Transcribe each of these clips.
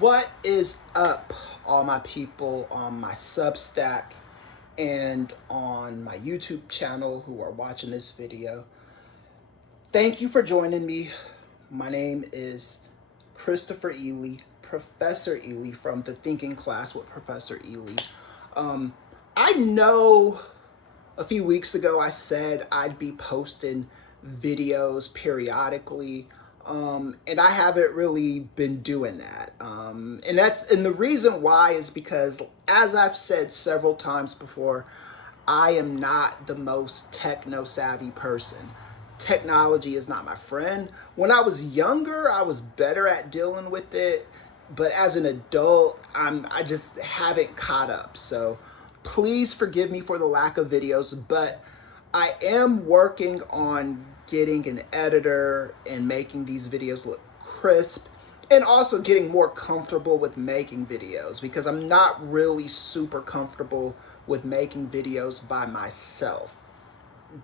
What is up, all my people on my Substack and on my YouTube channel who are watching this video? Thank you for joining me. My name is Christopher Ely, Professor Ely from the Thinking Class with Professor Ely. I know a few weeks ago I said I'd be posting videos periodically, and I haven't really been doing that. And the reason why is because, as I've said several times before, I am not the most techno savvy person. Technology is not my friend. When I was younger, I was better at dealing with it, but as an adult, I just haven't caught up. So please forgive me for the lack of videos, but I am working on getting an editor and making these videos look crisp, and also getting more comfortable with making videos, because I'm not really super comfortable with making videos by myself.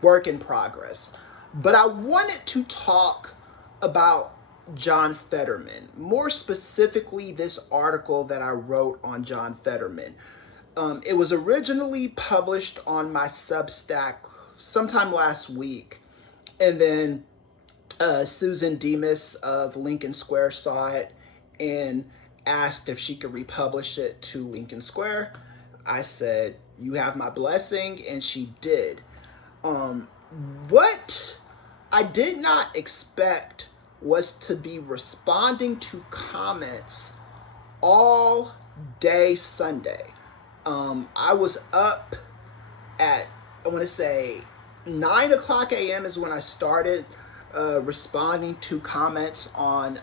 Work in progress. But I wanted to talk about John Fetterman, more specifically this article that I wrote on John Fetterman. It was originally published on my Substack sometime last week, and then Susan Demas of Lincoln Square saw it and asked if she could republish it to Lincoln Square. I said, "You have my blessing," and she did. What I did not expect was to be responding to comments all day Sunday. I was up at, I want to say, 9 o'clock a.m. is when I started responding to comments on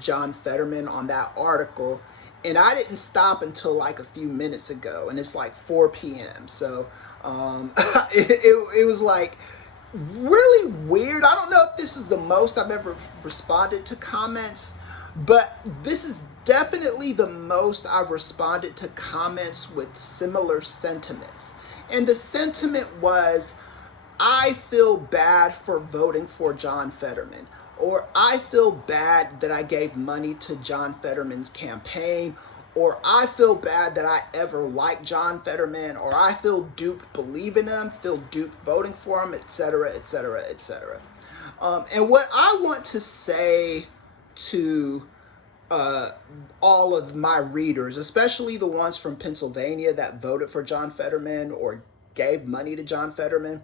John Fetterman on that article. And I didn't stop until like a few minutes ago, and it's like 4 p.m. So it was like really weird. I don't know if this is the most I've ever responded to comments, but this is definitely the most I've responded to comments with similar sentiments. And the sentiment was, I feel bad for voting for John Fetterman, or I feel bad that I gave money to John Fetterman's campaign, or I feel bad that I ever liked John Fetterman, or I feel duped believing him, feel duped voting for him, etc., etc., etc. And what I want to say to all of my readers, especially the ones from Pennsylvania that voted for John Fetterman or gave money to John Fetterman,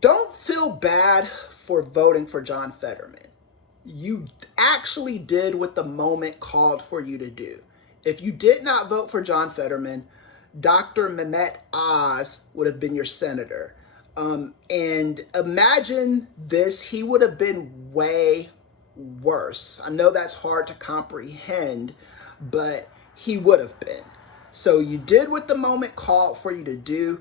don't feel bad for voting for John Fetterman. You actually did what the moment called for you to do. If you did not vote for John Fetterman, Dr. Mehmet Oz would have been your senator. And imagine this, he would have been way worse. I know that's hard to comprehend, but he would have been. So you did what the moment called for you to do.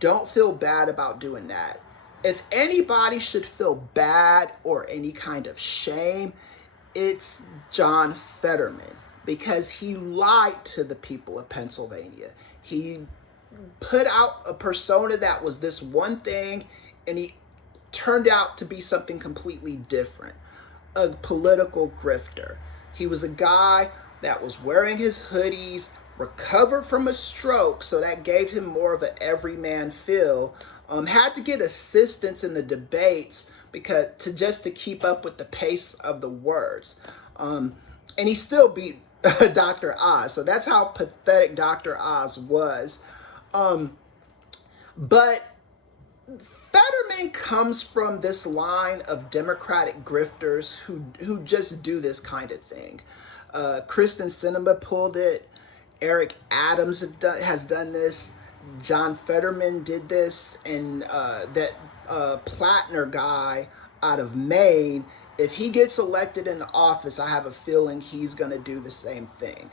Don't feel bad about doing that. If anybody should feel bad or any kind of shame, it's John Fetterman, because he lied to the people of Pennsylvania. He put out a persona that was this one thing, and he turned out to be something completely different. A political grifter. He was a guy that was wearing his hoodies, recovered from a stroke, so that gave him more of an everyman feel. Had to get assistance in the debates because to keep up with the pace of the words. And he still beat Dr. Oz. So that's how pathetic Dr. Oz was. But Fetterman comes from this line of Democratic grifters who just do this kind of thing. Kristen Sinema pulled it. Eric Adams has done this. John Fetterman did this, and that Plattner guy out of Maine, if he gets elected in office, I have a feeling he's going to do the same thing.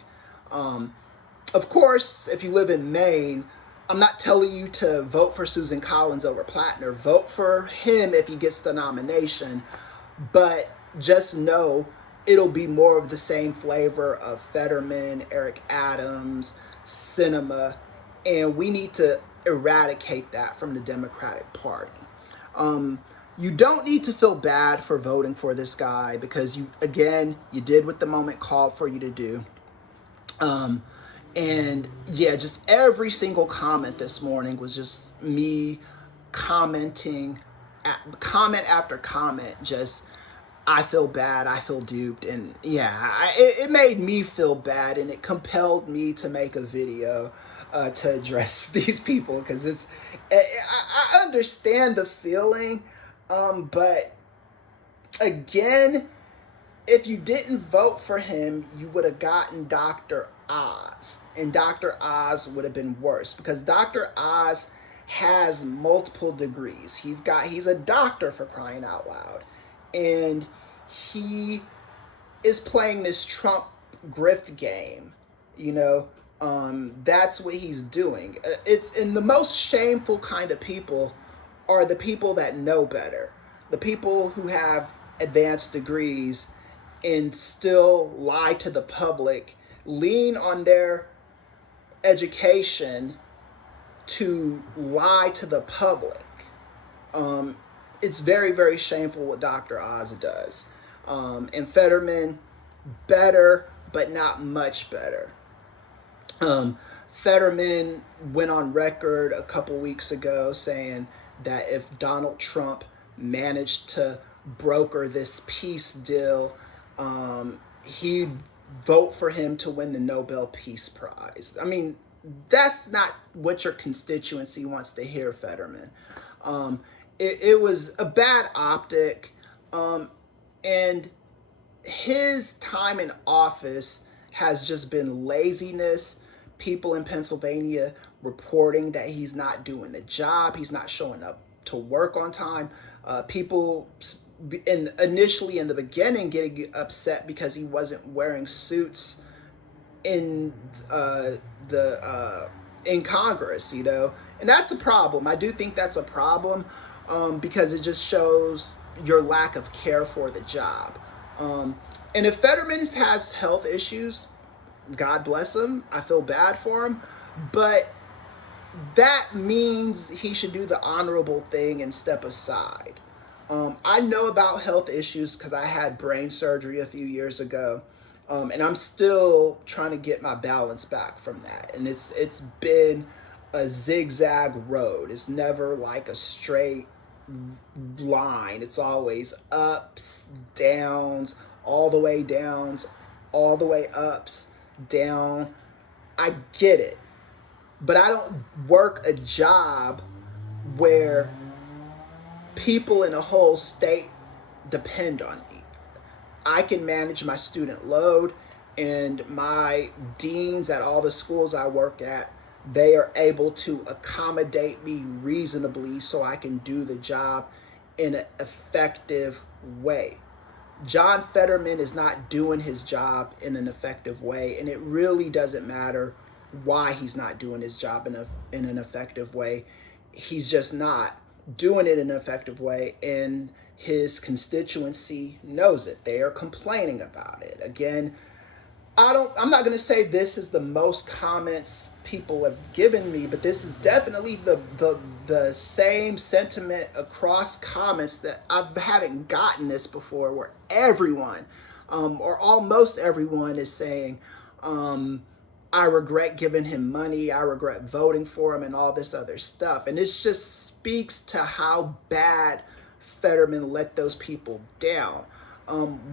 Of course, if you live in Maine, I'm not telling you to vote for Susan Collins over Plattner. Vote for him if he gets the nomination, but just know it'll be more of the same flavor of Fetterman, Eric Adams, Sinema, and we need to eradicate that from the Democratic Party. you don't need to feel bad for voting for this guy, because you did what the moment called for you to do. And yeah, just every single comment this morning was just me commenting, comment after comment, just I feel bad, I feel duped, and yeah, it made me feel bad, and it compelled me to make a video to address these people, because I understand the feeling, but again, if you didn't vote for him, you would have gotten Dr. Oz, and Dr. Oz would have been worse, because Dr. Oz has multiple degrees. He's a doctor, for crying out loud, and he is playing this Trump grift game, you know. That's what he's doing. And the most shameful kind of people are the people that know better, the people who have advanced degrees and still lie to the public, lean on their education to lie to the public. It's very, very shameful what Dr. Oz does. And Fetterman, better, but not much better. Fetterman went on record a couple weeks ago saying that if Donald Trump managed to broker this peace deal, he'd vote for him to win the Nobel Peace Prize. I mean, that's not what your constituency wants to hear, Fetterman. It was a bad optic, and his time in office has just been laziness. People in Pennsylvania reporting that he's not doing the job, he's not showing up to work on time. People initially in the beginning getting upset because he wasn't wearing suits in in Congress, you know, and that's a problem. I do think that's a problem, because it just shows your lack of care for the job. And if Fetterman has health issues, God bless him. I feel bad for him, but that means he should do the honorable thing and step aside. I know about health issues because I had brain surgery a few years ago, and I'm still trying to get my balance back from that. And it's been a zigzag road. It's never like a straight line. It's always ups, downs, all the way downs, all the way ups, down. I get it, but I don't work a job where people in a whole state depend on me. I can manage my student load, and my deans at all the schools I work at, they are able to accommodate me reasonably so I can do the job in an effective way. John Fetterman is not doing his job in an effective way, and it really doesn't matter why he's not doing his job in an effective way. He's just not doing it in an effective way, and his constituency knows it. They are complaining about it. Again, I'm not going to say this is the most comments people have given me, but this is definitely the same sentiment across comments that I haven't gotten this before, where everyone, or almost everyone, is saying, I regret giving him money, I regret voting for him, and all this other stuff. And it just speaks to how bad Fetterman let those people down.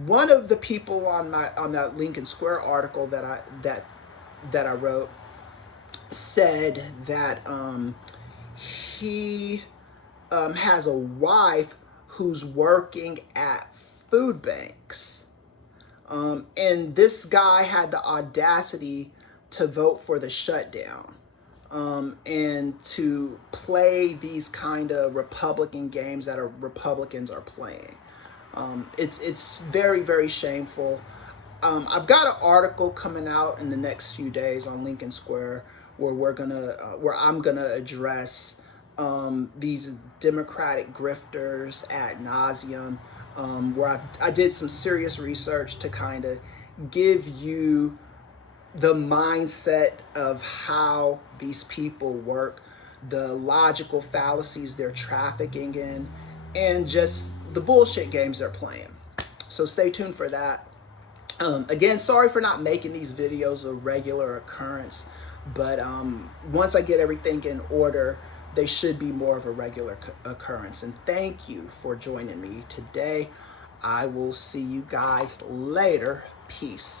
One of the people on that Lincoln Square article that I wrote said that he has a wife who's working at food banks, and this guy had the audacity to vote for the shutdown, and to play these kind of Republican games that Republicans are playing. It's very, very shameful. I've got an article coming out in the next few days on Lincoln Square where I'm gonna address these Democratic grifters ad nauseum, where I did some serious research to kind of give you the mindset of how these people work, the logical fallacies they're trafficking in, and just the bullshit games they're playing. So stay tuned for that. Again, sorry for not making these videos a regular occurrence, but once I get everything in order, they should be more of a regular occurrence. And thank you for joining me today. I will see you guys later. Peace.